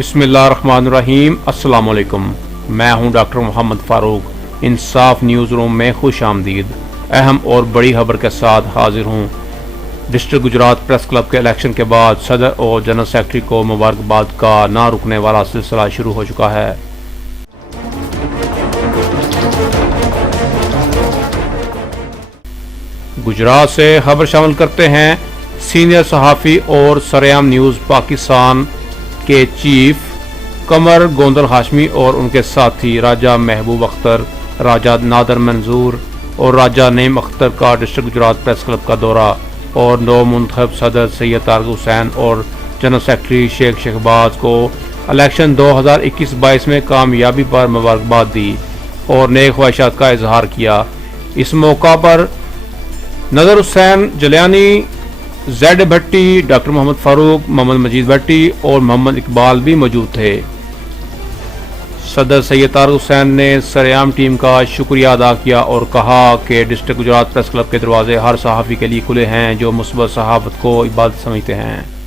बिस्मिल्लाहिर्रहमानिर्रहीम। अस्सलाम वालेकुम। मैं हूं डॉक्टर मोहम्मद फ़ारूक। इंसाफ न्यूज़ रूम में खुश आमदीद। अहम और बड़ी खबर के साथ हाजिर हूं। डिस्ट्रिक्ट गुजरात प्रेस क्लब के इलेक्शन के बाद सदर और जनरल सेक्रेटरी को मुबारकबाद का ना रुकने वाला सिलसिला शुरू हो चुका है। गुजरात से खबर शामिल करते हैं। सीनियर सहाफ़ी और सरेआम न्यूज़ पाकिस्तान के चीफ कमर गोंदल हाशमी और उनके साथी राजा महबूब अख्तर, राजा नादर मंजूर और राजा नईम अख्तर का डिस्ट्रिक्ट गुजरात प्रेस क्लब का दौरा और नौ मुंतखब सदर सैयद तारिक हुसैन और जनरल सेक्रेटरी शेख शहबाज को इलेक्शन 2021-22 में कामयाबी पर मुबारकबाद दी और नेक ख्वाहिशात का इजहार किया। इस मौका पर नज़र हुसैन जलियानी, जेड भट्टी, डॉक्टर मोहम्मद फारूक, मोहम्मद मजीद भट्टी और मोहम्मद इकबाल भी मौजूद थे। सदर सैयद तारिक हुसैन ने सरेआम टीम का शुक्रिया अदा किया और कहा कि डिस्ट्रिक्ट गुजरात प्रेस क्लब के दरवाजे हर सहाफ़ी के लिए खुले हैं जो मुस्बत सहाफ़त को इबादत समझते हैं।